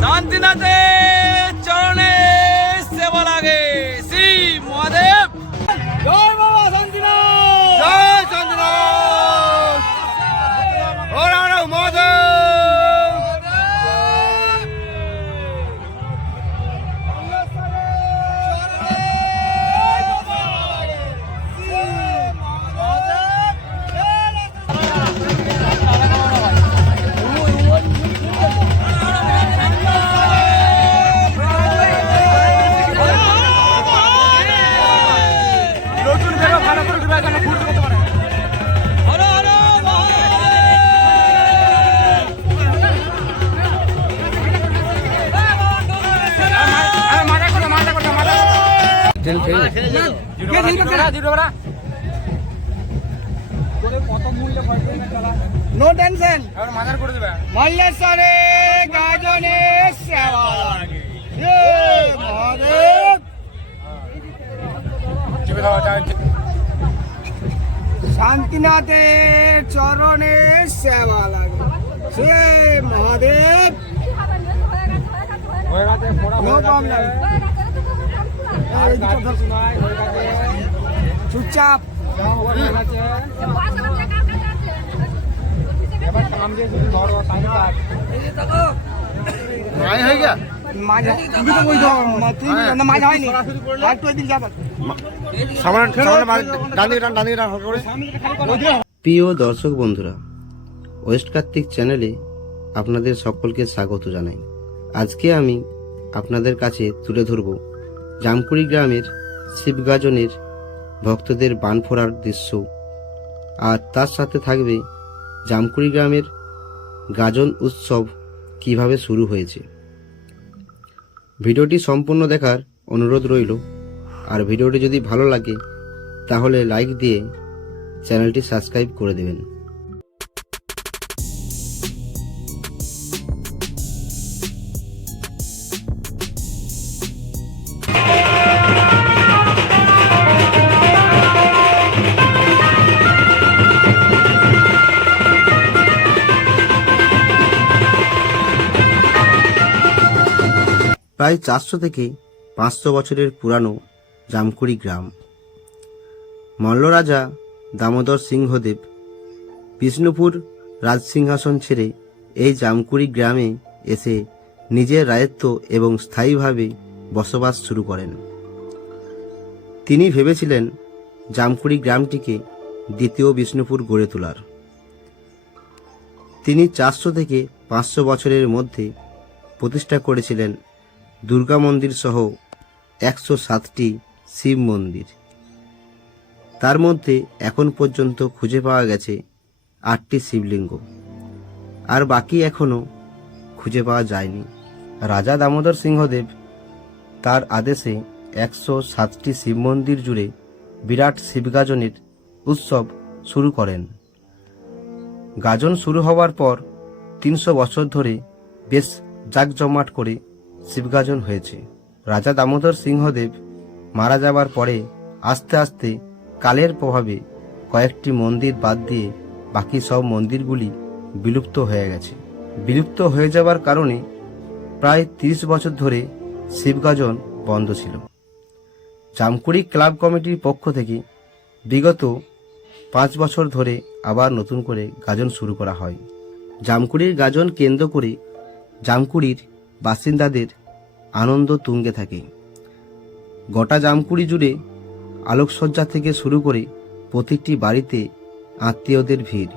Shantinath no tension মল্লেশ্বরে গাজনে শান্তিনাথের চরণে সেবা লাগে। শ্রী মহাদেব। হয়ে গেছে নো প্রবলেম চুপচাপ। প্রিয় দর্শক বন্ধুরা ওয়েস্ট কার্তিক চ্যানেলে আপনাদের সকলকে স্বাগত জানাই। আজকে আমি আপনাদের কাছে তুলে ধরব জামকুড়ি গ্রামের শিবগাজনের ভক্তদের বান ফোড়ার দৃশ্য। আর তার সাথে থাকবে জামকুড়ি গ্রামের গাজন উৎসব কীভাবে শুরু হয়েছে। ভিডিওটি সম্পূর্ণ দেখার অনুরোধ রইল। আর ভিডিওটি যদি ভালো লাগে, তাহলে লাইক দিয়ে চ্যানেলটি সাবস্ক্রাইব করে দেবেন। প্রায় চারশো থেকে পাঁচশো বছরের পুরানো জামকুড়ি গ্রাম। মল্লরাজা দামোদর সিংহদেব বিষ্ণুপুর রাজসিংহাসন ছেড়ে এই জামকুড়ি গ্রামে এসে নিজের রায়ত্ব এবং স্থায়ীভাবে বসবাস শুরু করেন। তিনি ভেবেছিলেন জামকুড়ি গ্রামটিকে দ্বিতীয় বিষ্ণুপুর গড়ে তোলার। তিনি চারশো থেকে পাঁচশো বছরের মধ্যে প্রতিষ্ঠা করেছিলেন দুর্গা মন্দির সহ একশো সাতটি শিব মন্দির। তার মধ্যে এখন পর্যন্ত খুঁজে পাওয়া গেছে আটটি শিবলিঙ্গ। আর বাকি এখনও খুঁজে পাওয়া যায়নি। রাজা দামোদর সিংহদেব তার আদেশে একশো সাতটি শিব মন্দির জুড়ে বিরাট শিবগাজনের উৎসব শুরু করেন। গাজন শুরু হওয়ার পর তিনশো বছর ধরে বেশ জাঁকজমাট করে শিবগাজন হয়েছে। রাজা দামোদর সিংহদেব মারা যাবার পরে আস্তে আস্তে কালের প্রভাবে কয়েকটি মন্দির বাদ দিয়ে বাকি সব মন্দিরগুলি বিলুপ্ত হয়ে গেছে। বিলুপ্ত হয়ে যাওয়ার কারণে প্রায় তিরিশ বছর ধরে শিবগাজন বন্ধ ছিল। জামকুড়ি ক্লাব কমিটির পক্ষ থেকে বিগত পাঁচ বছর ধরে আবার নতুন করে গাজন শুরু করা হয়। জামকুড়ির গাজন কেন্দ্র করে জামকুড়ির বাসিন্দাদের আনন্দ তুঙ্গে থাকে। গোটা জামকুড়ি জুড়ে আলোকসজ্জা থেকে শুরু করে প্রতিটি বাড়িতে আত্মীয়দের ভিড়।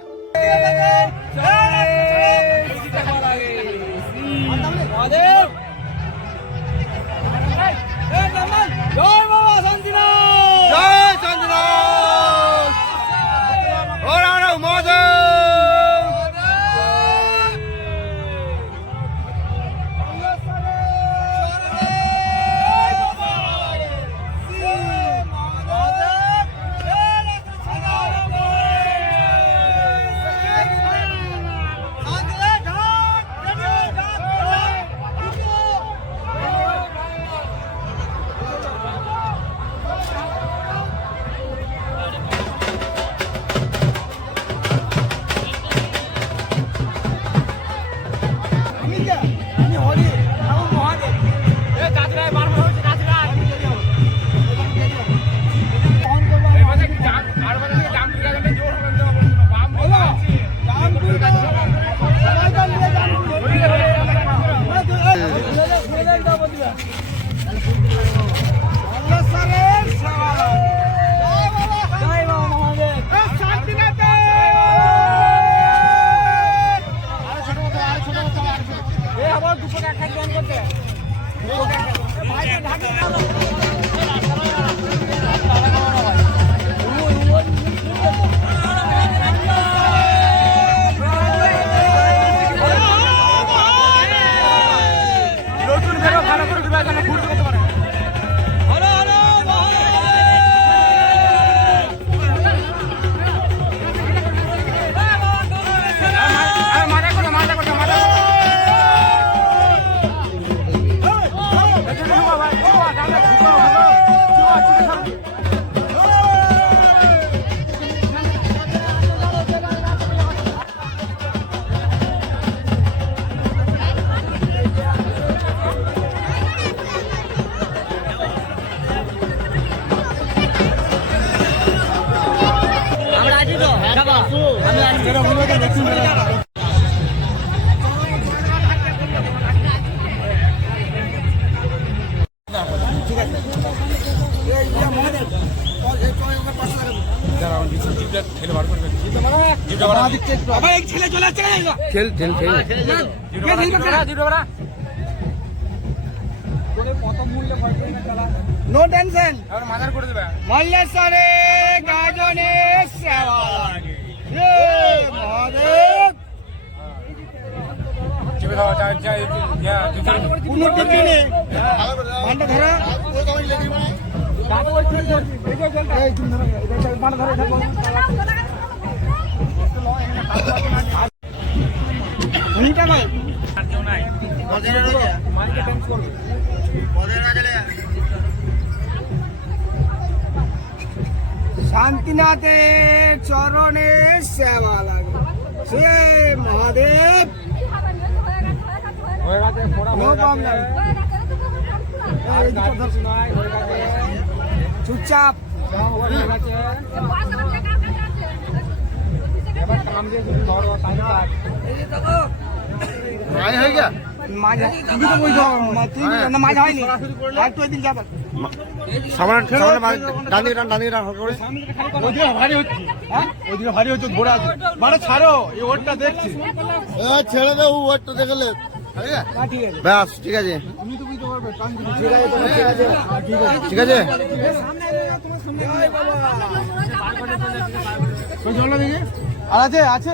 খেল খেল খেল নো টেনশন মাথার করে দেবে। মল্লেশ্বরে গাজনে সেবা লাগে কোনো টিপি নেই বানটা ধরা এই তুমি ধরো এটা বানটা ধরে শান্তিনাথের চরণে সেবা লাগে। সে মহাদেব। চুপচাপ। হয়ে গেল যাবে সামনে সামনে মা- ডান দিকে টান ডান দিকে টান করে ওদিকে ভারী হচ্ছে হ্যাঁ হচ্ছে মানে ছাড়ো ছেড়ে দে ও ওয়াটটা দেখলে হ্যাঁ ব্যাস ঠিক আছে ঠিক আছে আর আছে আছে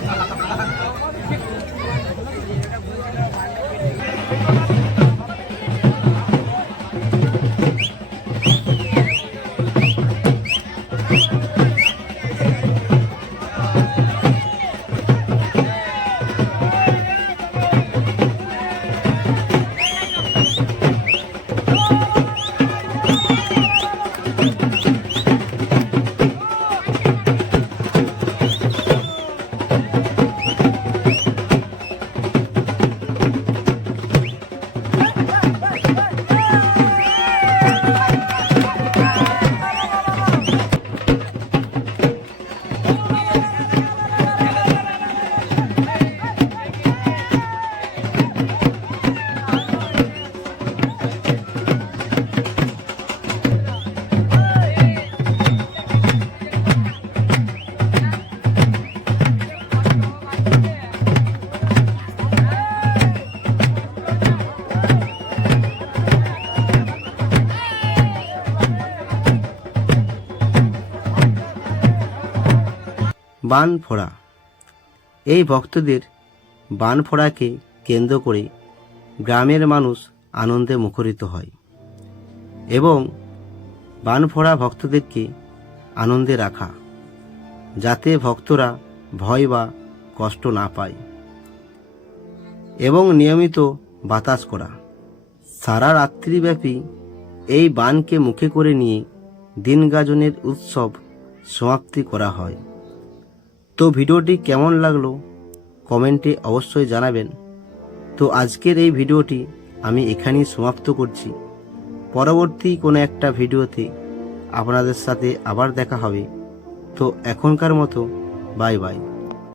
বান ফোড়া এই ভক্তদের বান ফোড়াকে কেন্দ্র করে গ্রামের মানুষ আনন্দে মুখরিত হয় এবং বান ফোড়া ভক্তদেরকে আনন্দে রাখা, যাতে ভক্তরা ভয় বা কষ্ট না পায় এবং নিয়মিত বাতাস করা। সারা রাত্রিব্যাপী এই বানকে মুখে করে নিয়ে দিন গাজনের উৎসব সমাপ্তি করা হয়। তো ভিডিওটি কেমন লাগল কমেন্টে অবশ্যই জানাবেন। তো আজকের এই ভিডিওটি আমি এখানেই সমাপ্ত করছি। পরবর্তী কোনো একটা ভিডিওতে আপনাদের সাথে আবার দেখা হবে। তো এখনকার মতো, বাই বাই।